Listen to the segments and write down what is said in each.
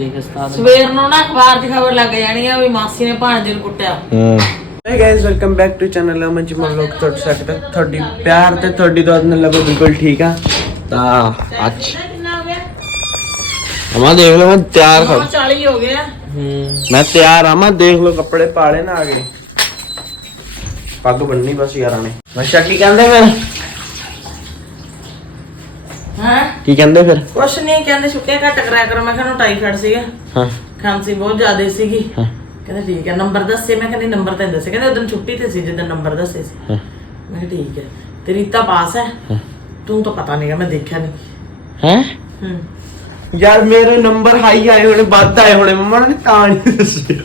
ਦੇਖ ਉਸਤਾਦ ਸਵੇਰ ਨੂੰ ਨਾ ਅਖਬਾਰ 'ਚ ਖਬਰ ਲੱਗ ਜਾਣੀ ਆ ਵੀ ਮਾਸੀ ਨੇ ਭਾਣਜੇ ਨੂੰ ਕੁੱਟਿਆ। ਹੂੰ। Hi guys welcome back to channel Aman ji ਮਨ ਲੋਕ ਤੁਹਾਡਾ ਹੈ। ਤੁਹਾਡੀ ਪਿਆਰ ਤੇ ਤੁਹਾਡੀ ਦੁਆ ਨਾਲ ਲੱਭੋ ਬਿਲਕੁਲ ਠੀਕ ਆ। ਤਾਂ ਅੱਜ ਕਿੰਨਾ ਹੋ ਗਿਆ? ਅਮਾ ਦੇਖ ਲਓ ਮੈਂ ਤਿਆਰ ਕਰ 40 ਹੋ ਗਿਆ। ਮੈਂ ਤਿਆਰ ਆ ਮੈਂ ਦੇਖ ਲਓ ਕੱਪੜੇ ਪਾਲੇ ਨਾ ਆ ਗਏ। ਪੱਗ ਬੰਨਣੀ ਬਸ ਯਾਰਾਂ ਨੇ। ਅੱਛਾ ਕੀ ਕਹਿੰਦੇ ਫਿਰ? ਹਾਂ? ਕੀ ਕਹਿੰਦੇ ਫਿਰ? ਕੁਛ ਨਹੀਂ ਕਹਿੰਦੇ ਛੁੱਟੀਆਂ ਘੱਟ ਕਰਾਇਆ ਕਰੋ। ਮੈਂ ਕਿਹਾ ਨੂੰ ਟਾਈਫਾਇਡ ਸੀਗਾ। ਹਾਂ। ਖਾਂਸੀ ਬਹੁਤ ਜ਼ਿਆਦਾ ਸੀਗੀ। ਹਾਂ। ਕਹਿੰਦੇ ਠੀਕ ਹੈ ਨੰਬਰ ਦੱਸੇ। ਮੈਂ ਕਹਿੰਦੀ ਨੰਬਰ ਤਾਂ ਦੱਸੇ। ਕਹਿੰਦੇ ਉਦੋਂ ਛੁੱਟੀ ਤੇ ਸੀ ਜਦੋਂ ਨੰਬਰ ਦੱਸੇ ਸੀ। ਹਾਂ। ਮੈਂ ਕਿਹਾ ਠੀਕ ਹੈ। ਤੇ ਰੀਤਾ ਪਾਸ ਹੈ? ਤੂੰ ਤਾਂ ਪਤਾ ਨਹੀਂਗਾ ਮੈਂ ਦੇਖਿਆ ਨਹੀਂ ਹੈ? ਹੂੰ। ਯਾਰ ਮੇਰੇ ਨੰਬਰ ਹਾਈ ਆਏ ਹੋਣੇ ਵੱਧ ਆਏ ਹੋਣੇ। ਮੰਮਾ ਨੇ ਤਾਂ ਨਹੀਂ ਦੱਸਿਆ।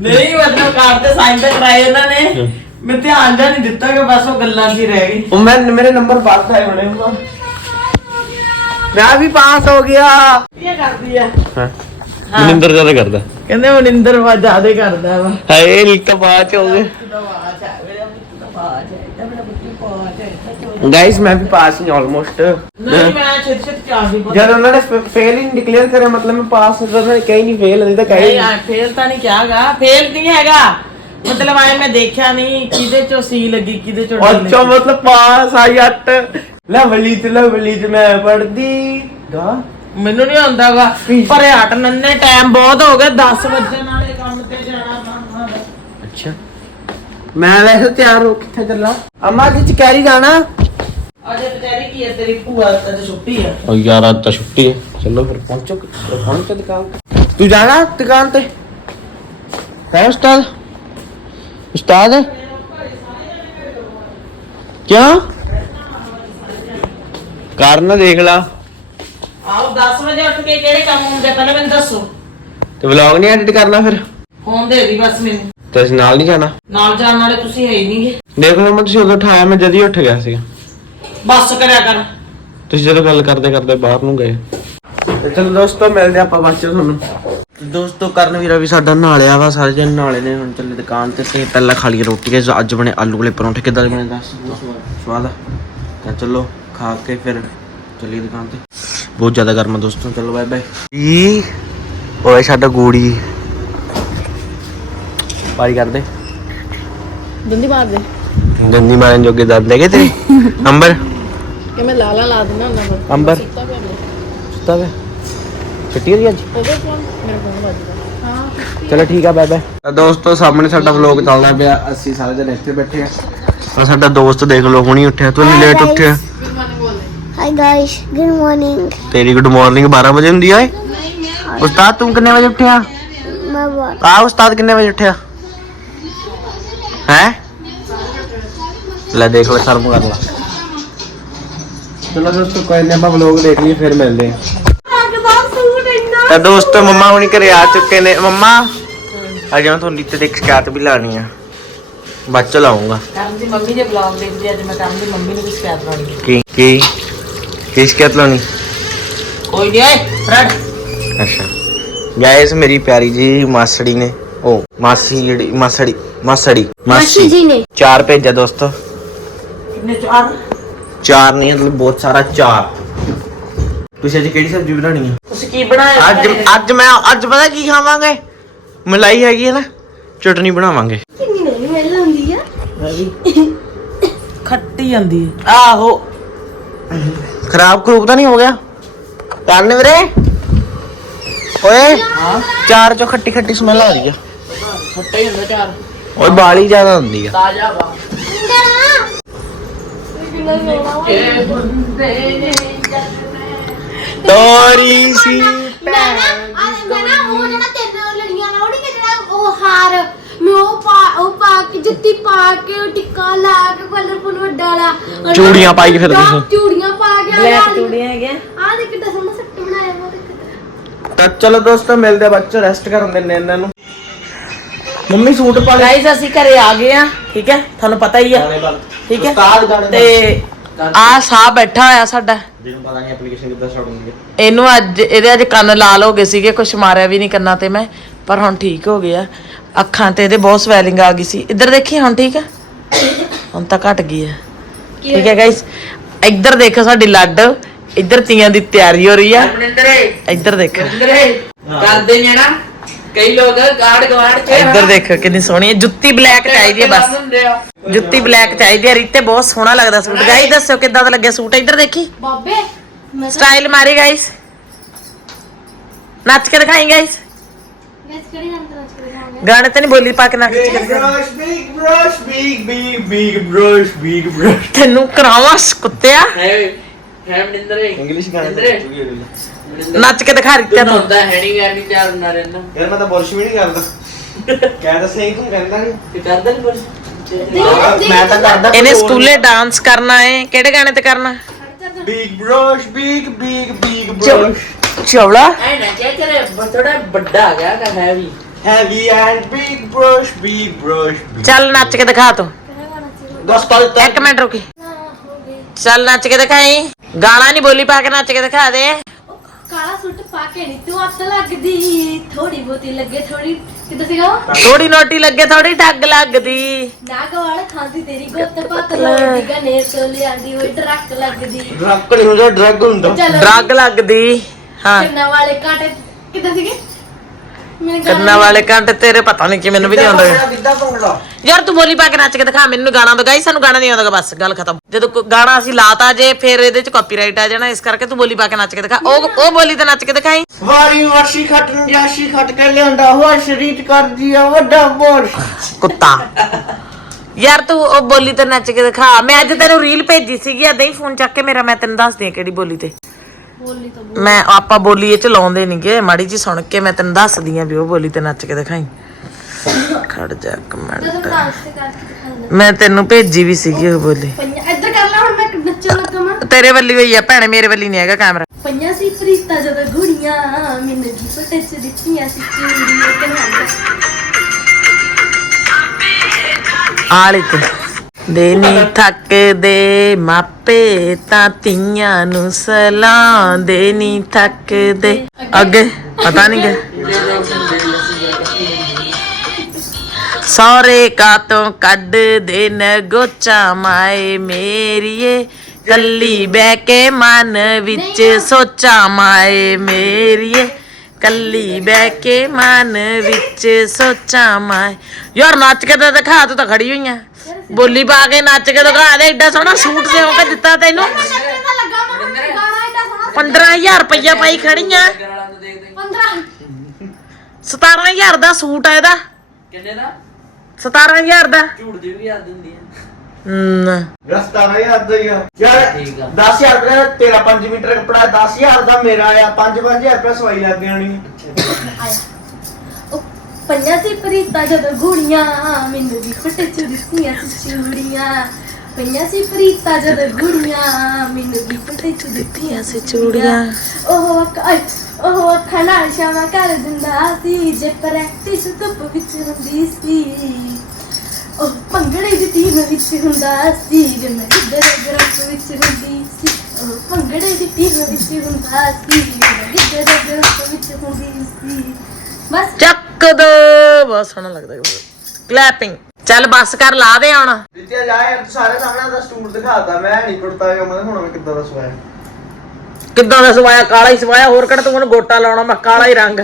ਨਹੀਂ ਮਤਲਬ ਕਾਰਡ ਤੇ ਸਾਈਨ ਤਾਂ ਕਰਾਏ ਉਹਨਾਂ ਨੇ। ਮੈਂ ਧਿਆਨ ਜਾਂ ਨਹੀਂ ਦਿੱਤਾ ਕਿ ਬਸ ਉਹ ਗੱਲਾਂ ਹੀ ਰਹਿ ਗਈ। ਉਹ ਮੈਂ ਮੇਰੇ ਨੰਬਰ ਵੱਧ ਆਏ ਹੋਣੇ ਮੰਮਾ ਮੈਂ ਵੀ ਪਾਸ ਹੋ ਗਿਆ। ਕੀ ਕਰਦੀ ਆ। ਹਾਂ। ਮਨਿੰਦਰ ਜ਼ਿਆਦਾ ਕਰਦਾ। ਕਹਿੰਦੇ ਮਨਿੰਦਰ ਵਾ ਜ਼ਿਆਦਾ ਕਰਦਾ ਵਾ। ਹਾਏ ਲਿਖਤਾ ਬਾਅਦ ਚ ਹੋ ਗਏ ਗਾਇਸ ਮੈਂ ਵੀ ਪਾਸ ਨਹੀਂ ਆਲਮੋਸਟ ਨਹੀਂ ਦੀ ਜਦ ਉਹਨਾਂ ਨੇ ਫੇਲ ਹੀ ਡਿਕਲੇਅਰ ਕਰਿਆ ਮਤਲਬ ਮੈਂ ਪਾਸ ਉਹਨਾਂ ਨੇ ਕਹੀ ਨਹੀਂ ਫੇਲ ਨਹੀਂ ਤਾਂ ਕਹੀ ਨਹੀਂ ਆ ਫੇਲ ਤਾਂ ਨਹੀਂ ਕਿਹਾਗਾ। ਫੇਲ ਨਹੀਂ ਹੈਗਾ। ਮਤਲਬ ਆਏ ਮੈਂ ਦੇਖਿਆ ਨਹੀਂ ਕਿਹਦੇ ਚੋਂ ਸੀ ਲਵਲੀ ਤੇ ਲਵਲੀ ਤੇ ਮੈਂ ਪੜਦੀ ਗਾ। ਮੈਨੂੰ ਨਹੀਂ ਆਉਂਦਾਗਾ। ਪਰ ਹਟ ਨੰਨੇ ਟਾਈਮ ਬਹੁਤ ਹੋ ਗਿਆ 10 ਵਜੇ ਨਾਲੇ ਕੰਮ ਤੇ ਜਾਣਾ ਵਾ। ਅੱਛਾ। ਮੈਂ ਵੈਸੇ ਤਿਆਰ ਹੋ ਕਿੱਥੇ ਚੱਲਾਂ ਅਮਾ ਜੀ ਚ ਕੈਰੀ ਜਾਣਾ? ਅਜੇ ਵਿਚਾਰੀ ਕੀ ਹੈ? ਤੇਰੀ ਭੂਆ ਅੱਜ ਛੁੱਟੀ ਆ ਉਹ ਯਾਰ ਅੱਜ ਤਾਂ ਛੁੱਟੀ ਹੈ। ਚਲੋ ਫਿਰ ਪਹੁੰਚੋ ਪਹੁੰਚੋ ਦੁਕਾਨ ਤੇ। ਤੂੰ ਜਾਣਾ ਦੁਕਾਨ ਤੇ? ਹੈ ਉਸਤਾਦ? ਉਸਤਾਦ? ਕਿਉਂ? ਕਾਰਨ ਦੇਖ ਲਾ। ਆਓ 10 ਵਜੇ ਉੱਠ ਕੇ ਕਿਹੜੇ ਕੰਮ ਹੁੰਦੇ ਪਹਿਲਾਂ ਮੈਨੂੰ ਦੱਸੋ। ਤੇ ਵਲੌਗ ਨਹੀਂ ਐਡਿਟ ਕਰਨਾ ਫਿਰ? ਫੋਨ ਦੇ ਦੀ ਬਸ ਮੈਨੂੰ। ਤੇ ਅਸੀਂ ਨਾਲ ਨਹੀਂ ਜਾਣਾ? ਨਾਲ ਜਾਣ ਵਾਲੇ ਤੁਸੀਂ ਹੈ ਹੀ ਨਹੀਂਗੇ ਦੇਖ ਲਓ ਮੈਂ ਤੁਸੀਂ ਉਦੋਂ ਉਠਾਇਆ ਮੈਂ ਜਦ ਹੀ ਉੱਠ ਗਿਆ ਸੀਗਾ। ਬਸ ਕਰਿਆ ਕਰ। ਤੁਸੀਂ ਜਦੋਂ ਗੱਲ ਕਰਦੇ ਕਰਦੇ ਬਾਹਰ ਨੂੰ ਗਏ। ਤੇ ਚਲੋ ਦੋਸਤੋ ਮਿਲਦੇ ਆਪਾਂ ਬਾਅਦ ਚ ਤੁਹਾਨੂੰ। ਦੋਸਤੋ ਕਰਨ ਵੀਰਾ ਵੀ ਸਾਡਾ ਨਾਲਿਆ ਵਾ ਸਾਰੇ ਜਣ ਨਾਲੇ ਨੇ ਹੁਣ ਚੱਲੇ ਦੁਕਾਨ ਤੇ ਤੇ ਪਹਿਲਾਂ ਖਾ ਲਈ ਰੋਟੀ ਅੱਜ ਬਣੇ ਆਲੂ ਵਾਲੇ ਪਰੌਂਠੇ ਕਿੱਦਾਂ ਦੇ ਬਣੇ ਦੱਸ। ਸਵਾਦ ਤਾਂ ਚਲੋ ਖਾ ਕੇ ਫਿਰ ਚੱਲੀਏ ਦੁਕਾਨ ਤੇ। ਬਹੁਤ ਜ਼ਿਆਦਾ ਗਰਮ ਆ ਦੋਸਤੋ ਚਲੋ ਬਾਏ ਬਾਏ ਈ ਓਏ ਸਾਡਾ ਗੂੜੀ। ਪਾਰੀ ਕਰਦੇ। ਦੰਦੀ ਮਾਰ ਦੇ। ਗੰਦੀ ਮਾਰਨ ਜੋਗੇ ਦੰਦ ਹੈਗੇ ਤੇਰੇ? ਅੰਬਰ? ਕਿ ਮੈਂ ਲਾਲਾ ਲਾ ਦਿੰਦਾ ਉਹਨਾਂ ਕੋਲ ਅੰਬਰ? ਸੁੱਤਾ ਪਿਆ ਸੁੱਤਾ ਵੇ ਛੁੱਟੀ ਹੋਈ ਅੱਜ? ਉਹਦੇ ਫੋਨ ਮੇਰਾ ਫੋਨ ਵੱਜਦਾ ਹਾਂ ਚਲੋ ਠੀਕ ਆ ਬਾਏ ਬਾਏ ਦੋਸਤੋ ਸਾਹਮਣੇ ਸਾਡਾ ਵਲੌਗ ਚੱਲਦਾ ਪਿਆ। ਅਸੀਂ ਸਾਰੇ ਜਣੇ ਇੱਥੇ ਬੈਠੇ ਆ। ਸਾਡਾ ਦੋਸਤ ਦੇਖ ਲਓ ਹੁਣੀ ਉੱਠਿਆ ਤੂੰ ਲੇਟ ਉੱਠਿਆ। Hi guys, good morning. ਤੇਰੀ ਗੁੱਡ ਮਾਰਨਿੰਗ 12 ਵਜੇ ਹੁੰਦੀ ਆ ਏ ਉਸਤਾਦ ਤੂੰ ਕਿੰਨੇ ਵਜੇ ਉੱਠਿਆ? My what? ਆ ਉਸਤਾਦ ਕਿੰਨੇ ਵਜੇ ਉੱਠਿਆ? ਹੈ? ਲੈ ਦੇਖ ਲੈ ਸ਼ਰਮ ਕਰ ਲਾ। ਚਲੋ ਦੋਸਤੋ ਕੋਈ ਨਹੀਂ ਆਪਾਂ ਵਲੌਗ ਦੇਖ ਲਈਏ ਫਿਰ ਮਿਲਦੇ ਆ ਤਾਂ ਦੋਸਤੋ ਮੰਮਾ ਹੁਣੀ ਘਰੇ ਆ ਚੁੱਕੇ ਨੇ। ਮੰਮਾ ਅੱਜ ਮੈਂ ਤੁਹਾਨੂੰ ਨੀਤੇ ਦੇ ਇੱਕ ਸ਼ਿਕਾਇਤ ਵੀ ਲਾਣੀ ਆ। ਬਾਅਦ ਚ ਲਾਉਂਗਾ। ਕਰਨ ਦੀ ਮੰਮੀ ਦੇ ਬਲੌਗ ਦੇਖਦੀ ਅੱਜ ਮੈਂ ਕਰਨ ਦੀ ਮੰਮੀ ਨੂੰ ਵੀ ਸ਼ਿਕਾਇਤ ਲਾਉਣੀ ਹੈ ਕੀ ਕੀ? ਕੀ ਸ਼ਿਕਾਇਤ ਲਾਉਣੀ ਕੋਈ ਨਹੀਂ ਓਏ ਅੱਛਾ। ਗਾਇਸ ਮੇਰੀ ਪਿਆਰੀ ਜੀ ਮਾਸੜੀ ਨੇ ਉਹ ਮਾਸੀ ਜਿਹੜੀ ਮਾਸੜੀ ਮਾਸੜੀ ਮਾਸੀ। ਜੀ ਨੇ। ਚਾਰ ਭੇਜਿਆ ਦੋਸਤੋ। ਕਿੰਨੇ ਚਾਰ? ਚਾਰ ਨਹੀਂ ਮਤਲਬ ਬਹੁਤ ਸਾਰਾ ਚਾਰ। ਤੁਸੀਂ ਅੱਜ ਕਿਹੜੀ ਸਬਜ਼ੀ ਬਣਾਣੀ ਹੈ? ਤੁਸੀਂ ਕੀ ਬਣਾਇਆ ਅੱਜ ਅੱਜ ਮੈਂ ਅੱਜ ਪਤਾ ਕੀ ਖਾਵਾਂਗੇ? ਮਲਾਈ ਹੈਗੀ ਹੈ ਨਾ ਚਟਨੀ ਬਣਾਵਾਂਗੇ। ਕਿੰਨੀ ਨਹੀਂ ਮਿਲ ਹੁੰਦੀ ਆ। ਖੱਟੀ ਜਾਂਦੀ ਆਹੋ। ਖਰਾਬ ਖਰੂਬ ਤਾਂ ਨਹੀਂ ਹੋ ਗਿਆ ਕਰਨ ਵੀਰੇ ਓਏ ਚਾਰ ਚੋਂ ਖੱਟੀ ਖੱਟੀ ਸਮੈਲ ਆ ਰਹੀ ਆ ਖੱਟਾ ਹੀ ਹੁੰਦਾ ਚਾਰ ਓਏ ਬਾਲੀ ਜ਼ਿਆਦਾ ਹੁੰਦੀ ਆ ਤਾਜ਼ਾ ਵਾ ਤੋਰੀ ਸੀ ਮੈਂ ਨਾ ਆ ਮੈਂ ਨਾ ਉਹ ਜਿਹੜਾ ਤਿੰਨ ਲੜੀਆਂ ਨਾਲ ਉਹ ਨਹੀਂ ਜਿਹੜਾ ਉਹ ਹਾਰ ਮੈਂ ਉਹ ਪਾ ਉਹ ਪਾ ਕੇ ਜੁੱਤੀ ਪਾ ਕੇ ਉਹ ਟਿੱਕਾ ਲਾ ਕੇ ਕਲਰਫੁਲ ਵੱਡਾ ਵਾਲਾ ਔਰ ਚੂੜੀਆਂ ਪਾਈ ਫਿਰਦੀ ਸੀ। ਆਹ ਬਲੈਕ ਚੂੜੀਆਂ ਹੈਗੀਆਂ। ਆ ਦੇਖ ਕਿੱਡਾ ਸੋਹਣਾ ਸੱਟ ਬਣਾਇਆ ਵਾ ਦੇਖ ਤਾਂ ਚਲੋ ਦੋਸਤੋ ਮਿਲਦੇ ਆ ਬੱਚੋ ਰੈਸਟ ਕਰਨ ਦਿੰਨੇ ਇਹਨਾਂ ਨੂੰ। ਮੰਮੀ ਸੂਟ ਪਾ ਲੈ ਗਾਇਸ ਅਸੀਂ ਘਰੇ ਆ ਗਏ ਆ ਠੀਕ ਹੈ? ਤੁਹਾਨੂੰ ਪਤਾ ਹੀ ਆ। ਠੀਕ ਹੈ? ਉਸਤਾਦ ਗਾਣੇ ਤੇ ਆ ਸਾਹ ਬੈਠਾ ਹੋਇਆ ਸਾਡਾ। ਜਿਹਨੂੰ ਪਤਾ ਨਹੀਂ ਐਪਲੀਕੇਸ਼ਨ ਕਿੱਦਾਂ ਸਟਾਰਟ ਹੁੰਦੀ ਹੈ ਇਹਨੂੰ ਅੱਜ ਇਹਦੇ ਅੱਜ ਕੰਨ ਲਾਲ ਹੋ ਗਏ ਸੀਗੇ ਕੁਛ ਮਾਰਿਆ ਵੀ ਨਹੀਂ ਕੰਨਾਂ ਤੇ ਮੈਂ ਪਰ ਹੁਣ ਠੀਕ ਹੋ ਗਿਆ ਅੱਖਾਂ ਤੇ ਇਹਦੇ ਬਹੁਤ ਸਵੈਲਿੰਗ ਆ ਗਈ ਸੀ। ਇੱਧਰ ਦੇਖੀ ਹੁਣ ਠੀਕ ਹੈ ਹੁਣ ਤਾਂ ਘਟ ਗਈ ਹੈ ਠੀਕ ਹੈ ਗਾਇਸ ਇੱਧਰ ਦੇਖੋ ਸਾਡੀ ਲੱਡ ਇੱਧਰ ਤੀਆਂ ਦੀ ਤਿਆਰੀ ਹੋ ਰਹੀ ਆ। ਮਨਿੰਦਰੇ ਇੱਧਰ ਦੇਖ। ਮਨਿੰਦਰੇ ਕਰਦੇ ਨੇ ਨਾ ਕਈ ਲੋਕ ਗਾੜ ਗਵਾੜ ਚ ਇੱਧਰ ਦੇਖ ਕਿੰਨੀ ਸੋਹਣੀ ਹੈ ਜੁੱਤੀ ਬਲੈਕ ਚਾਹੀਦੀ ਹੈ ਬਸ। ਜੁੱਤੀ ਬਲੈਕ ਚਾਹੀਦੀ ਹੈ ਰੀਤੇ ਬਹੁਤ ਸੋਹਣਾ ਲੱਗਦਾ ਸੂਟ। ਗਾਈ ਦੱਸਿਓ ਕਿੱਦਾਂ ਦਾ ਲੱਗਿਆ ਸੂਟ? ਇੱਧਰ ਦੇਖੀ। ਬਾਬੇ ਸਟਾਈਲ ਮਾਰੀ ਗਾਈਸ। ਨੱਚ ਕੇ ਦਿਖਾਈ ਗਾਈਸ। ਨੱਚ ਕੇ ਗਾਣੇ ਤੇ ਨਹੀਂ ਬੋਲੀ ਪਾ ਕੇ ਨੱਚ ਕੇ Big ਦਿਖਾਈ। brush, big brush, big, big, big brush, big brush. ਤੈਨੂੰ ਕਰਾਵਾਂ ਕੁੱਤਿਆ? ਹੈ ਹੈ ਮਨਿੰਦਰੇ ਇੰਗਲਿਸ਼ ਗਾਣੇ ਮਨਿੰਦਰ ਨੱਚ ਕੇ ਦਿਖਾ ਰੀਤੇ ਤੂੰ। ਹੁੰਦਾ ਹੈ ਨਹੀਂ ਯਾਰ ਨਹੀਂ ਤਿਆਰ ਨਾ ਰਹਿਣਾ ਯਾਰ ਮੈਂ ਤਾਂ ਬੁਰਸ਼ ਵੀ ਨਹੀਂ ਕਰਦਾ। ਕਹਿ ਤਾਂ ਸਹੀ ਤੂੰ ਕਹਿੰਦਾ ਨਹੀਂ ਤੇ ਕਰਦਾ ਨਹੀਂ ਬਸ ਮੈਂ ਤਾਂ ਕਰਦਾ ਇਹਨੇ ਸਕੂਲੇ ਡਾਂਸ ਕਰਨਾ ਹੈ ਕਿਹੜੇ ਗਾਣੇ ਤੇ ਕਰਨਾ? Big brush big big big brush ਚੌੜਾ ਐ ਨਾ ਕਹਿ ਤੇਰੇ ਥੋੜਾ ਵੱਡਾ ਆ ਗਿਆ ਕਾ ਹੈ ਵੀ। Heavy and big brush big brush ਚੱਲ ਨੱਚ ਕੇ ਦਿਖਾ ਤੂੰ। ਦਸ ਕਾਲ ਇੱਕ ਮਿੰਟ ਰੁਕੀ। ਚੱਲ ਨੱਚ ਕੇ ਦਿਖਾਈ। ਗਾਣਾ ਨਹੀਂ ਬੋਲੀ ਪਾ ਕੇ ਨੱਚ ਕੇ ਦਿਖਾ ਦੇ। ਕਾਲਾ ਸੂਟ ਪਾ ਕੇ ਨੀ ਤੂੰ ਅੱਤ ਲੱਗਦੀ। ਥੋੜੀ ਬਹੁਤੀ ਲੱਗੇ ਥੋੜੀ ਕਿੱਦਾਂ ਸੀਗਾ ਉਹ? ਥੋੜੀ ਨੋਟੀ ਲੱਗੇ ਥੋੜੀ ਠੱਗ ਲੱਗਦੀ। ਨਾਗ ਵਾਲ ਖਾਂਦੀ ਤੇਰੀ ਗੁੱਤ ਪੱਤ ਲੋੜੀ ਗਨੇ ਤੋਂ ਲਿਆਂਦੀ ਹੋਈ ਡਰੱਕ ਲੱਗਦੀ। ਡਰੱਗ ਨਹੀਂ ਹੁੰਦਾ ਡਰੱਗ ਹੁੰਦਾ। ਚਲੋ। ਡਰੱਗ ਲੱਗਦੀ। ਹਾਂ। ਕੰਨਾਂ ਵਾਲੇ ਕਾਂਟੇ ਕਿੱਦਾਂ ਸੀਗੇ? ਮੈਨੂੰ ਗਾਣਾ ਕੰਨਾਂ ਵਾਲੇ ਕੰਟ ਤੇਰੇ ਪਤਾ ਨਹੀਂ ਕਿ ਮੈਨੂੰ ਵੀ ਨਹੀਂ ਆਉਂਦਾ। ਭੰਗੜਾ ਯਾਰ ਤੂੰ ਬੋਲੀ ਪਾ ਕੇ ਨੱਚ ਕੇ ਦਿਖਾ ਮੈਨੂੰ ਗਾਣਾ ਦੋ ਗਾਈ ਸਾਨੂੰ ਗਾਣਾ ਨਹੀਂ ਆਉਂਦਾ ਬਸ ਗੱਲ ਖਤਮ। ਜਦੋਂ ਕੋਈ ਗਾਣਾ ਅਸੀਂ ਲਾਤਾ ਜੇ ਫਿਰ ਇਹਦੇ ਚ ਕਾਪੀਰਾਈਟ ਆ ਜਾਣਾ ਇਸ ਕਰਕੇ ਤੂੰ ਬੋਲੀ ਪਾ ਕੇ ਨੱਚ ਕੇ ਦਿਖਾ। ਉਹ ਉਹ ਬੋਲੀ ਤੇ ਨੱਚ ਕੇ ਦਿਖਾਈ। ਵਾਰੀ ਵਰਸ਼ੀ ਖਟਨ ਜਾਸ਼ੀ ਖਟ ਕੇ ਲਿਆਂਦਾ ਹੋਰ ਸ਼ਰੀਰ ਕਰਦੀ ਆ ਵੱਡਾ ਬੋਰਸ਼ ਕੁੱਤਾ। ਯਾਰ ਤੂੰ ਉਹ ਬੋਲੀ ਤੇ ਨੱਚ ਕੇ ਦਿਖਾ। ਮੈਂ ਅੱਜ ਤੈਨੂੰ ਰੀਲ ਭੇਜੀ ਸੀਗੀ ਏਦਾਂ ਹੀ ਫੋਨ ਚੱਕ ਕੇ ਮੇਰਾ ਮੈਂ ਤੈਨੂੰ ਦੱਸਦੀ ਆ ਕਿਹੜੀ ਬੋਲੀ ਤੇ। ਬੋਲੀ ਤਾਂ ਮੈਂ ਆਪਾਂ ਬੋਲੀ ਇਹ ਚ ਲਾਉਂਦੇ ਨਹੀਂਗੇ ਮਾੜੀ ਜੀ ਸੁਣ ਕੇ ਮੈਂ ਤੈਨੂੰ ਦੱਸਦੀ ਆ ਵੀ ਉਹ ਬੋਲੀ ਤੇ ਨੱਚ ਕੇ ਦਿਖਾਈ। ਖੜ ਜਾ ਇੱਕ ਮਿੰਟ। ਜਦੋਂ ਡਾਂਸ ਤੇ ਕਰਕੇ ਦਿਖਾਉਂਦਾ। ਮੈਂ ਤੈਨੂੰ ਭੇਜੀ ਵੀ ਸੀਗੀ ਉਹ ਬੋਲੀ। ਪੰਜਾ ਇੱਧਰ ਕਰ ਲੈ ਹੁਣ ਮੈਂ ਨੱਚਣ ਲੱਗਾ ਮੈਂ ਤੇਰੇ ਵੱਲੀ ਹੋਈ ਆ ਭੈਣੇ ਮੇਰੇ ਵੱਲੀ ਨਹੀਂ ਹੈਗਾ ਕੈਮਰਾ। ਪਈਆਂ ਸੀ ਪ੍ਰੀਤਾ ਜਦੋਂ ਗੁੜੀਆਂ ਮੈਨੂੰ ਗਿਫਟ ਚ ਦਿੱਤੀਆਂ ਸੀ ਚੂੜੀਆਂ ਤੇ ਹੰਦ ਆਲੇ ਤੇ। ਦੇ ਥੱਕ ਦੇ ਮਾਪੇ ਤਾਂ ਤੀਆਂ ਨੂੰ ਸਲਾਉਂਦੇ ਨੀ ਥੱਕ ਦੇ ਅੱਗੇ ਪਤਾ ਨਹੀਂ ਕਿ ਸੌਰੇ ਕਾ ਤੋਂ ਕੱਢ ਦੇ ਨਗੋਚਾ ਮਾਏ ਮੇਰੀਏ। ਕੱਲੀ ਬਹਿ ਕੇ ਮਨ ਵਿੱਚ ਸੋਚਾਂ ਮਾਏ ਮੇਰੀਏ। ਕੱਲੀ ਬਹਿ ਕੇ ਮਨ ਵਿੱਚ ਸੋਚਾਂ ਮਾਏ। ਯਾਰ ਨੱਚ ਕੇ ਤਾਂ ਦਿਖਾ ਤੂੰ ਤਾਂ ਖੜੀ ਹੋਈ ਆ। ਬੋਲੀ ਪਾ ਕੇ ਨੱਚ ਕੇ ਦਿਖਾ ਦੇ ਐਡਾ ਸੋਹਣਾ ਸੂਟ ਸਿਉਂ ਕੇ ਦਿੱਤਾ ਤੈਨੂੰ। ਨੱਚਣ ਦਾ ਲੱਗਾ ਮੈਂ ਗਾਣਾ ਏਡਾ ਸੋਹਣਾ 15000 ਰੁਪਈਆ ਪਾਈ ਖੜੀ ਆ 15 17000 ਦਾ ਸੂਟ ਆ ਇਹਦਾ। ਕਿੰਨੇ ਦਾ? 17000 ਦਾ। ਝੂੜ ਦੀ ਵੀ ਯਾਦ ਹੁੰਦੀ ਹੈ ਹਮ, ਰਸਤਾ ਨਹੀਂ ਆਦਾ ਯਾਰ ਯਾਰ ਠੀਕ ਆ। 10000 ਰੁਪਏ ਦਾ ਤੇਰਾ 5 ਮੀਟਰ ਕੱਪੜਾ 10000 ਦਾ ਮੇਰਾ ਆ। 5-5000 ਰੁਪਏ ਸਵਾਈ ਲੱਗ ਜਾਣੀ ਪੰਜਾਂ ਸੀ ਪ੍ਰੀਤਾ ਜਦੋਂ ਗੁੜੀਆਂ, ਮੈਨੂੰ ਗਿਫਟ ਚ ਦਿੱਤੀਆਂ ਸੀ ਚੂੜੀਆਂ ਪੰਜਾਂ ਸੀ ਪ੍ਰੀਤਾ ਜਦੋਂ ਗੁੜੀਆਂ, ਮੈਨੂੰ ਗਿਫਟ ਚ ਦਿੱਤੀਆਂ ਸੀ ਚੂੜੀਆਂ ਉਹ ਅੱਖ- ਉਹ ਅੱਖਾਂ ਨਾਲ ਸ਼ਾਮਾ ਕਰ ਦਿੰਦਾ ਸੀ, ਜੇ ਪ੍ਰੈਕਟਿਸ ਧੁੱਪ ਵਿੱਚ ਹੁੰਦੀ ਸੀ। ਉਹ ਭੰਗੜੇ ਦੀ ਟੀਮ ਵਿੱਚ ਹੁੰਦਾ ਸੀ, ਜੇ ਮੈਂ ਗਿੱਧੇ ਦੇ ਗਰੁੱਪ ਵਿੱਚ ਹੁੰਦੀ ਸੀ। ਉਹ ਭੰਗੜੇ ਦੀ ਟੀਮ ਵਿੱਚ ਹੁੰਦਾ ਸੀ, ਜੇ ਮੈਂ ਗਿੱਧੇ ਗਰੁੱਪ ਵਿੱਚ ਹੁੰਦੀ ਸੀ। ਬਸ ਚੱਕ ਦੋ ਬਹੁਤ ਸੋਹਣਾ ਲੱਗਦਾ ਕਲੈਪਿੰਗ ਚੱਲ ਬੱਸ ਕਰ ਲਾ ਦੇ ਹੁਣ। ਦਿੱਤਿਆ ਜਾ ਯਾਰ ਤੂੰ ਸਾਰੇ ਸਾਹਮਣੇ ਦਾ ਸਟੂਡ ਦਿਖਾਤਾ ਮੈਂ ਨਹੀਂ ਕੁੜਤਾ ਗਿਆ ਮੈਂ ਹੁਣ ਮੈਂ ਕਿੱਦਾਂ ਦਾ ਸਵਾਇਆ? ਕਿੱਦਾਂ ਦਾ ਸਵਾਇਆ? ਕਾਲਾ ਹੀ ਸਵਾਇਆ? ਹੋਰ ਕਿਹੜਾ ਤੂੰ ਮੈਨੂੰ ਗੋਟਾ ਲਾਉਣਾ? ਮੈਂ ਕਾਲਾ ਹੀ ਰੰਗ।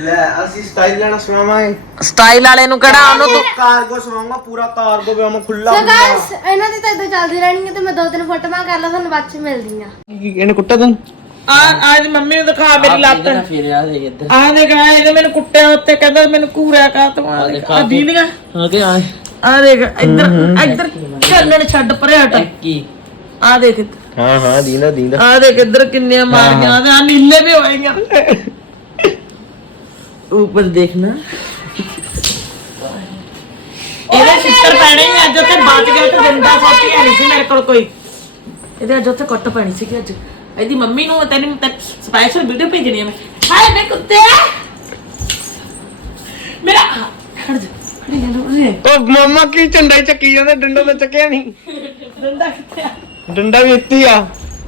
ਲੈ ਅਸੀਂ ਸਟਾਈਲ ਲੈਣਾ ਸਵਾਵਾਂਗੇ। ਸਟਾਈਲ ਵਾਲੇ ਨੂੰ ਕਿਹੜਾ? ਉਹਨੂੰ ਤੂੰ ਕਾਰਗੋ ਸਵਾਉਂਗਾ ਪੂਰਾ ਕਾਰਗੋ ਵੀ ਮੈਂ ਖੁੱਲਾ ਸੋ ਗਾਇਸ ਇਹਨਾਂ ਦੀ ਤਾਂ ਇਦਾਂ ਚੱਲਦੀ ਰਹਿਣੀ ਹੈ ਤੇ ਮੈਂ ਦੋ ਤਿੰਨ ਫੋਟੋਆਂ ਕਰ ਲਾਂ ਤੁਹਾਨੂੰ ਬਾਅਦ ਚ ਮਿਲਦੀ ਆ। ਇਹਨੇ ਕੁੱਟਾ ਤੂੰ ਆ ਅੱਜ ਮੰਮੀ ਨੂੰ ਦਿਖਾ ਮੇਰੀ ਲੱਤ। ਫਿਰ ਆ ਦੇ ਇੱਧਰ। ਆ ਦੇਖ ਆ ਇਹਨੇ ਮੈਨੂੰ ਕੁੱਟਿਆ ਉੱਤੇ ਕਹਿੰਦਾ ਮੈਨੂੰ ਘੂਰਿਆ ਕਾ ਤੂੰ ਆ ਦੇਖ ਆ ਦੀਦੀਆਂ ਹਾਂ ਕਿ ਆ ਆ ਦੇਖ ਇੱਧਰ ਇੱਧਰ ਚੱਲ ਮੈਨੂੰ ਛੱਡ ਪਰੇ ਹਟ। ਕੀ ਆ ਦੇਖ ਹਾਂ ਹਾਂ ਦੀਂਦਾ ਦੀਂਦਾ। ਆ ਦੇਖ ਇੱਧਰ ਕਿੰਨੀਆਂ ਮਾਰੀਆਂ ਤੇ ਆ ਨੀਲੇ ਵੀ ਉੱਪਰ ਦੇਖਣਾ। ਇਹਦੇ ਛਿੱਤਰ ਪੈਣੇ ਹੀ ਅੱਜ ਉੱਥੇ ਬਚ ਗਿਆ ਤੇ ਜਿੰਦਾ ਸੋਚੀ ਨਹੀਂ ਸੀ ਮੇਰੇ ਕੋਲ ਕੋਈ। ਇਹਦੇ ਅੱਜ ਉੱਥੇ ਕੁੱਟ ਪੈਣੀ ਸੀ ਅੱਜ। ਇਹਦੀ ਮੰਮੀ ਨੂੰ ਤੈਨੂੰ ਸਪੈਸ਼ਲ ਵੀਡੀਓ ਭੇਜਣੀ ਆ ਮੈਂ ਹਾਏ ਮੈਂ ਕੁੱਤੇ ਮੇਰਾ ਖੜ ਜਾ ਖੜੀ ਜਾ ਉਰੇ ਉਹ ਮਮਾ ਕੀ ਝੰਡਾ ਹੀ ਚੱਕੀ ਜਾਂਦਾ ਡੰਡਾ ਤਾਂ ਚੱਕਿਆ ਨਹੀਂ ਡੰਡਾ ਕਿੱਥੇ ਆ ਡੰਡਾ ਵੀ ਇੱਥੇ ਹੀ ਆ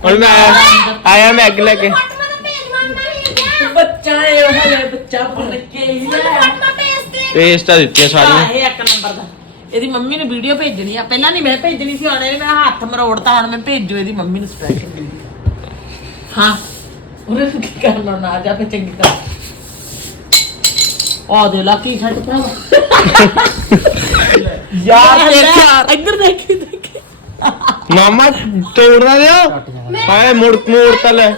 ਹੁਣ ਮੈਂ ਆਇਆ ਆਇਆ ਮੈਂ ਅੱਗ ਲੈ ਕੇ ਤਾਂ ਹੀ ਬੱਚਾ ਏ ਉਹ ਹਲੇ ਬੱਚਾ ਬਣ ਕੇ ਹੀ ਪੇਸਟਾ ਦਿੱਤੀਆਂ ਸਾਰੀਆਂ ਇਹ ਇੱਕ ਨੰਬਰ ਦਾ ਇਹਦੀ ਮੰਮੀ ਨੂੰ ਵੀਡੀਓ ਭੇਜਣੀ ਆ ਪਹਿਲਾਂ ਨਹੀਂ ਮੈਂ ਭੇਜਣੀ ਸੀ ਹੁਣ ਇਹਨੇ ਮੇਰਾ ਹੱਥ ਮਰੋੜਤਾ ਹੁਣ ਮੈਂ ਭੇਜੂ ਇਹਦੀ ਮੰਮੀ ਨੂੰ ਸਪੈਸ਼ਲ ਹਾਂ। ਉਹਨੇ ਕੀ ਕਰਨਾ ਨਾ ਜਾ ਕੇ ਚੰਗੀ ਤਰ੍ਹਾਂ। ਆ ਦੇ ਲਾ ਕੀ ਛੱਡ ਯਾਰ ਦੇਖਿਆ ਇੱਧਰ ਦੇਖੀ ਦੇਖੀ। ਮਾਮਾ ਤੋੜਦਾ ਦਿਓ ਹਾਏ ਮੁੜ ਮੋੜ ਤਾਂ ਲੈ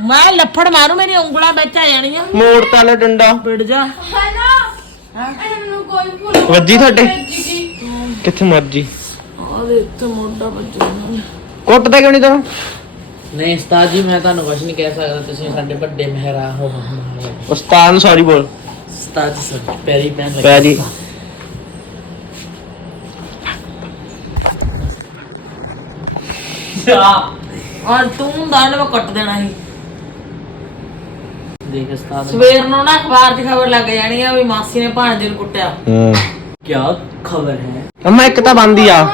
ਮੈਂ ਲੱਫੜ ਮਾਰੂ ਮੇਰੀ ਉਂਗਲਾਂ ਵਿੱਚ ਆ ਜਾਣੀਆਂ। ਮੋੜ ਤਾਂ ਲੈ ਡੰਡਾ। ਪਿੜ ਜਾ। ਵੱਜੀ ਤੁਹਾਡੇ? ਕਿੱਥੇ ਮਰਜ਼ੀ? ਆ ਦੇ ਇੱਥੇ ਮੋਢਾ ਵੱਜਿਆ ਕੁੱਟਦਾ ਕਿਉਂ ਨਹੀਂ ਤੈਨੂੰ? ਨਹੀਂ ਉਸਤਾਦ ਜੀ ਮੈਂ ਤੁਹਾਨੂੰ ਕੁਝ ਨਹੀਂ ਕਹਿ ਸਕਦਾ ਤੁਸੀਂ ਸਾਡੇ ਵੱਡੇ ਮਹਿਰਾ ਹੋ। ਉਸਤਾਦ ਨੂੰ ਸੌਰੀ ਬੋਲ। ਉਸਤਾਦ ਜੀ ਸਰ ਪੈਰੀ ਪੈਣ ਲੱਗੇ। ਪੈ ਜੀ ਔਰ ਤੂੰ ਦਾਲ ਮੈਂ ਕੱਟ ਦੇਣਾ ਸੀ। ਦੇਖ ਉਸਤਾਦ। ਸਵੇਰ ਨੂੰ ਨਾ ਅਖਬਾਰ 'ਚ ਖਬਰ ਲੱਗ ਜਾਣੀ ਆ ਵੀ ਮਾਸੀ ਨੇ ਭਾਣਜੇ ਨੂੰ ਕੁੱਟਿਆ। ਹੂੰ। ਕੀ ਖਬਰ ਹੈ? ਅੰਮਾ ਇੱਕ ਤਾਂ ਬੰਦੀ ਆ।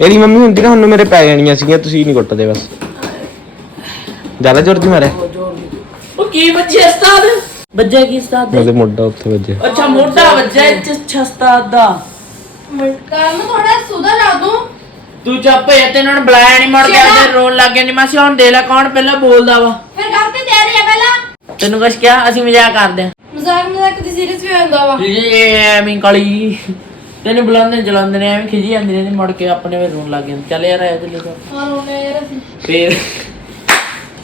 ਇਹਦੀ ਮੰਮੀ ਹੁੰਦੀ ਨਾ ਹੁਣ ਮੇਰੇ ਪੈ ਜਾਣੀਆਂ ਸੀਗੀਆਂ ਤੁਸੀਂ ਨਹੀਂ ਕੁੱਟਦੇ ਬਸ। ਜ਼ਿਆਦਾ ਜ਼ੋਰ ਦੀ ਮਾਰਿਆ। ਉਹ ਕੀ ਬੱਚੇ ਉਸਤਾਦ? ਬੱਜਿਆ ਕੀ ਉਸਤਾਦ? ਦੇ ਉਹਦੇ ਮੋਢਾ ਉੱਥੇ ਵੱਜਿਆ। ਅੱਛਾ ਮੋਢਾ ਵੱਜਿਆ ਇੱਥੇ ਅੱਛਾ ਉਸਤਾਦ ਦਾ। ਕੰਮ ਥੋੜਾ ਸੁਧਰ ਲਾ ਦੂੰ। ਤੂੰ ਚੱਪ ਤੇ ਇਹਨਾਂ ਨੂੰ ਬੁਲਾਇਆ ਨਹੀਂ ਮੁੜ ਕੇ ਤੇ ਰੋਣ ਲੱਗ ਗਏ ਨਹੀਂ ਮਾਸੀ ਹੁਣ ਦੇ ਲੈ ਕੌਣ ਪਹਿਲਾਂ ਬੋਲਦਾ ਵਾ। ਫਿਰ ਕੰਮ ਤੇ ਤਿਆਰੀ ਆ ਪਹਿਲਾਂ। ਤੈਨੂੰ ਕੁਛ ਕਿਹਾ? ਅਸੀਂ ਮਜ਼ਾਕ ਕਰਦੇ ਆ। ਮਜ਼ਾਕ ਮਜ਼ਾਕ ਦੀ ਸੀਰੀਅਸ ਵੀ ਹੁੰਦਾ ਵਾ। ਇਹ ਐਵੇਂ ਕਾਲੀ। ਤੈਨੂੰ ਬੁਲਾਉਂਦੇ ਚਲਾਉਂਦੇ ਨੇ ਐਵੇਂ ਖਿਜੀ ਜਾਂਦੀ ਨੇ ਮੁੜ ਕੇ ਆਪਣੇ ਵੇ ਰੋਣ ਲੱਗ ਜਾਂਦੇ ਚੱਲ ਯਾਰ ਆਇਆ ਚੱਲੇ ਤਾਂ ਹਾਂ ਰੋਣੇ ਯਾਰ ਅਸੀਂ। ਫੇਰ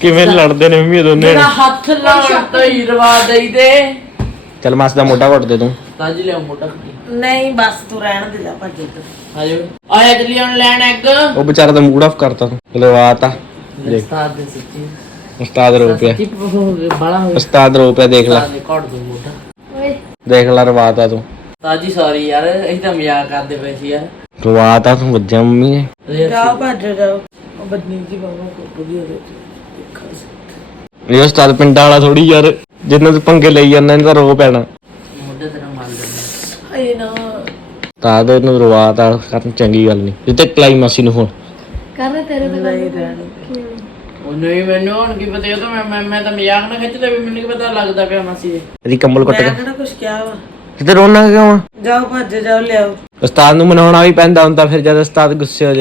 ਕਿਵੇਂ ਲੜਦੇ ਨੇ ਮੰਮੀ ਦੋਨੇ? ਮੇਰਾ ਹੱਥ ਲਾਉਣ ਤੋਂ ਹੀ ਰਵਾ ਦੇਈ ਦੇ। ਚੱਲ ਮਾਸ ਦਾ ਮੋਢਾ ਕੁੱਟ ਦੇ ਤੂੰ। ਤਾਜ ਲਿਆ ਮੋਟਾ ਨਹੀਂ ਬਸ ਤੂੰ ਰਹਿਣ ਦੇ ਜਾ ਭੱਜ ਇੱਧਰ। ਆਜੋ ਆਇਆ ਚੱਲੀ ਹੁਣ ਲੈਣ ਐਗ ਉਹ ਵਿਚਾਰਾ ਤਾਂ ਮੂਡ ਆਫ ਕਰਤਾ ਤੂੰ। ਚਲੋ ਆ ਤਾਂ। ਦੇਖ। ਉਸਤਾਦ ਦੇ ਸੱਚੀ। ਉਸਤਾਦ ਰੋ ਪਿਆ। ਸੱਚੀ ਹੋ ਬੜਾ ਹੋ ਗਿਆ ਉਸਤਾਦ ਰੋ ਪਿਆ ਦੇਖ ਲੈ। ਦੋ ਮੋਟਾ ਓਏ। ਦੇਖ ਲੈ ਰਵਾਤਾ ਤੂੰ। ਤਾਜੀ ਸੌਰੀ ਯਾਰ ਅਸੀਂ ਤਾਂ ਮਜ਼ਾਕ ਕਰਦੇ ਪਏ ਸੀ ਯਾਰ। ਰਵਾਤਾ ਤੂੰ ਵੱਜਿਆ ਮੰਮੀ ਨੇ। ਜਾਓ ਭੱਜ ਜਾਓ। ਉਹ ਬਦਨੀ ਜੀ ਬਾਬਾ ਕੋ ਬੁਗੀ ਹੋ ਇਹ ਉਸਤਾਦ ਪਿੰਡਾਂ ਵਾਲਾ ਥੋੜੀ ਯਾਰ ਜਿੰਨਾਂ ਤੂੰ ਪੰਗੇ ਲਈ ਜਾਂਦਾ ਇਹਨੂੰ ਤਾਂ ਰੋ ਪੈਣਾ। ਮੁੰਡੇ ਤੇਰਾ ਨਾ। ਤਾਂ ਦੇ ਨੂੰ ਰਵਾਤਾ ਕਰਨ ਚੰਗੀ ਗੱਲ ਨਹੀਂ ਜਿੱਤੇ ਕਲਾਈਮਾਸੀ ਨੂੰ ਹੁਣ। ਕਰ ਤੇਰੇ ਤੇ ਨਹੀਂ ਰਹਿਣੀ ਉਹ ਨਹੀਂ ਮੈਨੂੰ ਹੁਣ ਕੀ ਪਤਾ ਇਹ ਤਾਂ ਮੈਂ ਮੈਂ ਮੈਂ ਤਾਂ ਮਜ਼ਾਕ ਨਾ ਖਿੱਚਦਾ ਵੀ ਮੈਨੂੰ ਕੀ ਪਤਾ ਲੱਗਦਾ ਪਿਆ ਮਾਸੀ ਦੇ। ਇਹਦੀ ਕੰਬਲ ਕੁੱਟ ਕੇ। ਕਿਹੜਾ ਕੁਝ ਕਿਹਾ ਵਾ? ਕਿਤੇ ਰੋਣਾ ਕਿਉਂ ਆ? ਜਾਓ ਭੱਜ ਜਾਓ ਲਿਆਓ। ਉਸਤਾਦ ਨੂੰ ਮਨਾਉਣਾ ਵੀ ਪੈਂਦਾ ਹੁੰਦਾ ਫਿਰ ਜਦ ਉਸਤਾਦ ਗੁੱਸੇ ਹੋ ਕੀ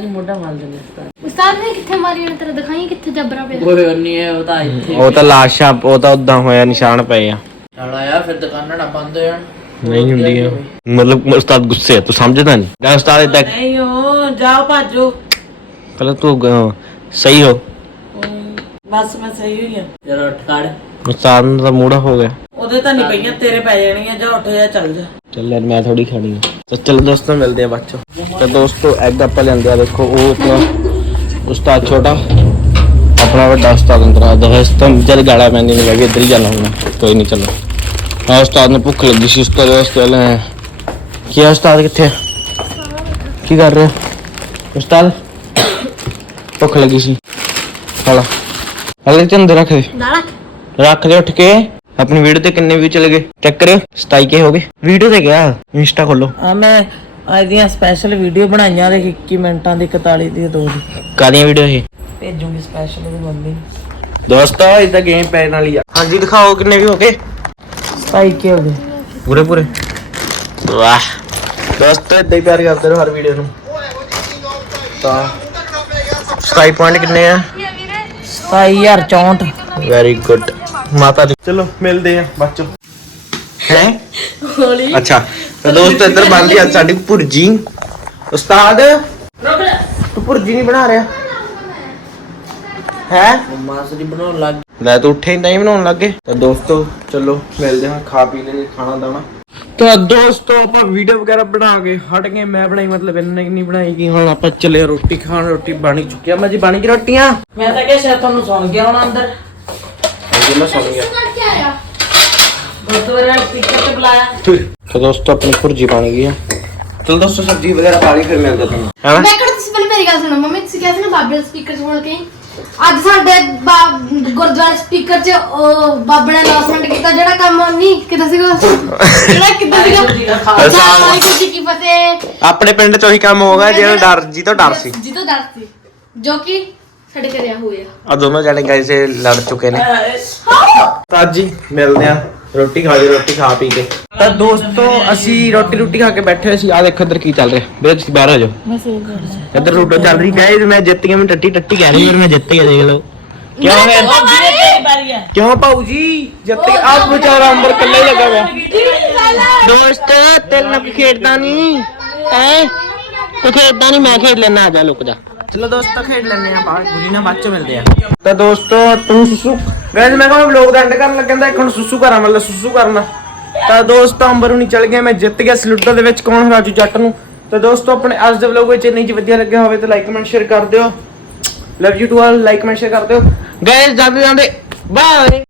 ਜੀ ਮੋਢਾ ਮਾਰ ਦਿੰਦਾ ਉਸਤਾਦ। ਉਸਤਾਦ ਨੇ ਕਿੱਥੇ ਮਾਰੀ ਉਹਨੇ ਤੇਰੇ ਦਿਖਾਈ ਕਿੱਥੇ ਜਬਰਾ ਪਿਆ? ਓਏ ਉਹ ਨਹੀਂ ਹੈ ਉਹ ਤਾਂ ਇੱਥੇ ਉਹ ਤਾਂ ਲਾਸ਼ਾਂ ਉਹ ਤਾਂ ਉਦਾਂ ਹੋਇਆ ਨਿਸ਼ਾਨ ਪਏ ਆ। ਚਲ ਆਇਆ ਫਿਰ ਦੁਕਾਨਾਂ ਨਾ ਬੰਦ ਹੋ ਜਾਣ। ਨਹੀਂ ਹੁੰਦੀ ਆ। ਮਤਲਬ ਉਸਤਾਦ ਗੁੱਸੇ ਆ ਤੂੰ ਸਮਝਦਾ ਨਹੀਂ? ਜਾਂ ਉਸਤਾਦ ਇਦਾਂ ਨਹੀਂ ਜਾਓ ਭੱਜੋ। ਪਹਿਲਾਂ ਤੂੰ ਅਹ, ਸਹੀ ਹੋ। ਬਸ ਮੈਂ ਸਹੀ ਹੋਈ ਆ। ਜਰਾ ਉੱਠ ਖੜ। ਉਸਤਾਦ ਨੂੰ ਤਾਂ ਮੂੜਾ ਹੋ ਗਿਆ। ਉਹਦੇ ਤਾਂ ਨਹੀਂ ਪਈਆਂ ਤੇਰੇ ਪੈ ਜਾਣੀਆਂ ਜਾ ਉੱਠ ਜਾ ਚੱਲ ਜਾ। ਚੱਲ ਯਾਰ ਮੈਂ ਥੋੜੀ ਖਾਣੀ ਆ। ਤਾਂ ਚਲੋ ਦੋਸਤੋ ਮਿਲਦੇ ਆ ਬਾਅਦ ਚੋਂ। ਤਾਂ ਦੋਸਤੋ ਐਗ ਆਪਾਂ ਲੈਂਦੇ ਆ ਦੇਖੋ ਉਹ ਆਪਣਾ ਉਸਤਾਦ ਛੋਟਾ ਆਪਣਾ ਵੱਡਾ ਉਸਤਾਦ ਅੰਦਰ ਆ ਦਹਸ ਤਾਂ ਜਦ ਗਾਲਾ ਪੈਂਦੀ ਨਹੀਂ ਲੱਗੀ ਇੱਧਰ ਹੀ ਜਾਣਾ ਹੁਣ। ਕੋਈ ਨਹੀਂ ਚਲੋ। ਆ ਉਸਤਾਦ ਨੂੰ ਭੁੱਖ ਲੱਗੀ ਸੀ ਉਸਤਾਦ ਵਾਸਤੇ ਲੈ। ਕੀ ਆ ਉਸਤਾਦ ਕਿੱਥੇ? ਕੀ ਕਰ ਰਿਹਾ? ਉਸਤਾਦ ਭੁੱਖ ਲੱਗੀ ਸੀ। ਹਲਾ। ਹਲੇ ਤੇ ਅੰਦਰ ਰੱਖ ਦੇ। ਰੱਖ ਦੇ ਉੱਠ ਕੇ। ਆਪਣੀ ਵੀਡੀਓ ਤੇ ਕਿੰਨੇ ਵੀ ਚਲੇ ਗਏ? ਚੈੱਕ ਕਰਿਓ 27 ਕੇ ਹੋ ਗਏ। ਵੀਡੀਓ ਤੇ ਗਿਆ ਇੰਸਟਾ ਖੋਲੋ। ਆ ਮੈਂ ਅੱਜ ਦੀਆਂ ਸਪੈਸ਼ਲ ਵੀਡੀਓ ਬਣਾਈਆਂ ਦੇ 21 ਮਿੰਟਾਂ ਦੀ 41 ਦੀ ਦੋ ਦੀ। ਕਾਦੀਆਂ ਵੀਡੀਓ ਇਹ? ਭੇਜੂਗੀ ਸਪੈਸ਼ਲ ਉਹਦੀ ਮੰਮੀ ਨੂੰ। ਦੋਸਤੋ ਇਦਾਂ ਗੇਮ ਪੈਣ ਵਾਲੀ ਆ। ਹਾਂਜੀ ਦਿਖਾਓ ਕਿੰਨੇ ਵੀ ਹੋ ਗਏ। ਭਾਈ ਕੀ ਹੋ ਗਏ। ਪੂਰੇ ਪੂਰੇ। ਵਾਹ। ਦੋਸਤੋ ਇਦਾਂ ਹੀ ਪਿਆਰ ਕਰਦੇ ਰਹੋ ਹਰ ਵੀਡੀਓ ਨੂੰ। ਤਾਂ 27 ਪੁਆਇੰਟ ਕਿੰਨੇ ਆ? 27064 ਵੈਰੀ ਗੁੱਡ ਮਾਤਾ ਦੀ। ਚਲੋ ਮਿਲਦੇ ਆ ਬੱਚੋ ਹੈ? ਹੋਲੀ। ਅੱਛਾ ਤਾਂ ਦੋਸਤੋ ਇੱਧਰ ਬਣ ਗਈ ਅੱਜ ਸਾਡੀ ਭੁਰਜੀ। ਉਸਤਾਦ ਰੁਕ ਜਾ ਤੂੰ ਭੁਰਜੀ ਨਹੀਂ ਬਣਾ ਰਿਹਾ? ਹੈ? ਮਾਸਰੀ ਬਣਾਉਣ ਲੱਗ ਲੈ ਤੂੰ ਉੱਠੇ ਹੀ ਨਹੀਂ ਬਣਾਉਣ ਲੱਗੇ? ਤਾਂ ਦੋਸਤੋ ਚਲੋ ਮਿਲਦੇ ਹਾਂ ਖਾ ਪੀ ਲੈ ਖਾਣਾ ਦਾਣਾ। ਤਾਂ ਦੋਸਤੋ ਆਪਾਂ ਵੀਡੀਓ ਵਗੈਰਾ ਬਣਾ ਕੇ ਹਟ ਗਏ। ਮੈਂ ਬਣਾਈ ਮਤਲਬ ਇਹਨਾਂ ਨੇ ਨਹੀਂ ਬਣਾਈ ਕਿ ਹੁਣ ਆਪਾਂ ਚੱਲੇ ਰੋਟੀ ਖਾਣ ਰੋਟੀ ਬਣੀ ਚੁੱਕੀ ਆ। ਮੈਂ ਜੀ ਬਣੀ ਗਈ ਰੋਟੀਆਂ? ਮੈਂ ਤਾਂ ਕਿਹਾ ਸ਼ਾਇਦ ਤੁਹਾਨੂੰ ਸੁਣ ਗਿਆ ਹੁਣ ਅੰਦਰ। ਹਾਂਜੀ ਮੈਂ ਸੁਣ ਗਿਆ। ਕੀ ਆਇਆ ਗੁਰਦੁਆਰੇ ਸਪੀਕਰ ਤੇ ਬੁਲਾਇਆ। ਤਾਂ ਦੋਸਤੋ ਆਪਣੀ ਭੁਰਜੀ ਬਣ ਗਈ ਆ। ਚਲ ਦੋਸਤੋ ਸਬਜ਼ੀ ਵਗੈਰਾ ਪਾ ਲਈ ਫਿਰ ਮਿਲਦੇ ਤੁਹਾਨੂੰ। ਹੈਨਾ ਮੈਂ ਕਿਹੜਾ ਤੁਸੀਂ ਪਹਿਲੇ ਮੇਰੀ ਗੱਲ ਸੁਣੋ ਮੰਮੀ ਤੁਸੀਂ ਕਿਹਾ ਸੀ ਨਾ ਬਾਬੇ ਦੇ ਸਪੀਕਰ 'ਚ ਬੋਲ ਕੇ ਆਈ। ਅੱਜ ਸਾਡੇ ਬਾ- ਗੁਰਦੁਆਰੇ ਸਪੀਕਰ 'ਚ ਉਹ ਬਾਬੇ ਨੇ ਅਨਾਉਂਸਮੈਂਟ ਕੀਤਾ ਜਿਹੜਾ ਕੰਮ ਨਹੀਂ ਕਿਦਾਂ ਸੀਗਾ? ਜਿਹੜਾ ਕਿਦਾਂ ਸੀਗਾ? ਵਾਹਿਗੁਰੂ ਜੀ ਕਾ ਖਾਲਸਾ। ਵਾਹਿਗੁਰੂ ਜੀ ਕੀ ਫਤਿਹ। ਆਪਣੇ ਪਿੰਡ ਚ ਉਹੀ ਕੰਮ ਹੋਗਾ ਜਿਹੜਾ ਡਰ ਜੀ ਤੋਂ ਡਰ ਸੀ। ਜੀ ਤੋਂ ਡਰ ਸੀ। ਜੋ ਕਿ ਸਾਡੇ ਘਰੇ ਹੋਇਆ ਆ। ਦੋਨੋਂ ਜਣੇ ਗਏ ਸੇ ਲੜ ਚੁੱਕੇ ਨੇ। ਤਾਂ ਜੀ ਮਿਲਦੇ ਆ ਰੋਟੀ ਖਾ ਲਈ ਰੋਟੀ ਖਾ ਪੀ ਕੇ। ਤਾਂ ਦੋਸਤੋ ਅਸੀਂ ਰੋਟੀ ਰੋਟੀ ਖਾ ਕੇ ਬੈਠੇ ਹੋਏ ਸੀ। ਆ ਦੇਖੋ ਇੱਧਰ ਕੀ ਚੱਲ ਰਿਹਾ। ਵੀਰੇ ਤੁਸੀਂ ਬਾਹਰ ਆ ਜਾਓ। ਮੈਂ ਸੇਵ ਕਰ ਲਿਆ ਇੱਧਰ ਲੂਡੋ ਚੱਲ ਰਹੀ। ਗਾਇਸ ਮੈਂ ਜਿੱਤ ਗਿਆ ਮੈਂ ਟੱਟੀ ਟੱਟੀ ਕਹਿ ਰਹੀ। ਪਰ ਮੈਂ ਜਿੱਤ ਗਿਆ ਦੇਖ ਲਓ। ਕਿਉਂ ਮੈਂ ਕਿਉਂ ਭਾਊ ਜੀ ਜਿੱਤ ਗਿਆ ਆਪ ਵਿਚਾਰਾ ਅੰਬਰ ਕੱਲਾ ਹੀ ਲੱਗਾ ਹੋਇਆ। ਦੋਸਤ ਤੇਰੇ ਨਾਲ ਕੋਈ ਖੇਡਦਾ ਨਹੀਂ। ਹੈ? ਤੂੰ ਖੇਡਦਾ ਨਹੀਂ ਮੈਂ ਖੇਡ ਲੈਣਾ ਆ ਜਾ ਲੁਕ ਜਾ। ਚਲੋ ਦੋਸਤੋ ਖੇਡ ਲੈਣੇ ਆ ਬਾਹਰ। ਗੁਰੀ ਨਾਲ ਬਾਅਦ ਚ ਮਿਲਦੇ ਆ ਤਾਂ ਦੋਸਤੋ, ਤੂੰ ਸੁਸੂ। ਗਾਇਸ ਮੈਂ ਕਹਿੰਦਾ ਵਲੌਗ ਦਾ ਐਂਡ ਕਰਨ ਲੱਗਿਆ ਤਾਂ ਇੱਕ ਹੁਣ ਸੁਸੂ ਕਰਾਂ ਮਤਲਬ ਸੁਸੂ ਕਰਨਾ ਤਾਂ ਦੋਸਤੋ, ਅੰਬਰ ਹੁਣੀ ਚਲ ਗਿਆ, ਮੈਂ ਜਿੱਤ ਗਿਆ ਸਲੂਟਾ ਦੇ ਵਿੱਚ। ਕੌਣ ਰਾਜੂ ਜੱਟ ਨੂੰ? ਤਾਂ ਦੋਸਤੋ, ਆਪਣੇ ਅੱਜ ਦੇ ਵਲੌਗ ਵਿੱਚ ਨਹੀਂ ਜੀ ਵਧੀਆ ਲੱਗਿਆ ਹੋਵੇ ਤਾਂ ਲਾਈਕ ਕਮੈਂਟ ਸ਼ੇਅਰ ਕਰ ਦਿਓ। Love you to all like comment share ਕਰ ਦਿਓ। ਗਾਇਸ ਜਾਂਦੇ ਜਾਂਦੇ ਬਾਏ